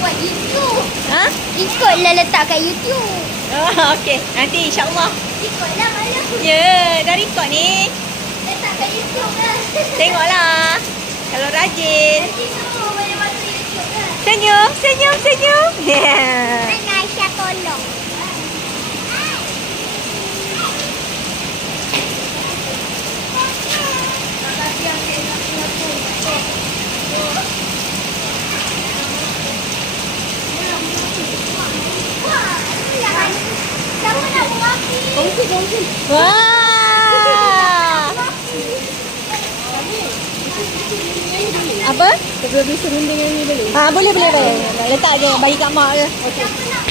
Buat YouTube. Ha? Ikutlah letak kat YouTube. Oh, okey. Nanti insya-Allah. Ikutlah malam. Ya, dah record ni. Letak kat YouTube lah. Tengoklah. Kalau rajin. Nanti semua boleh masuk YouTube lah. Senyum, senyum, senyum. Yeah. Mana Aisyah tolong. Siapa nak buat api? Kongsi. Wah. Apa? Kita bisa runding yang ni boleh? Boleh. Letak je bagi kat mak je. Siapa nak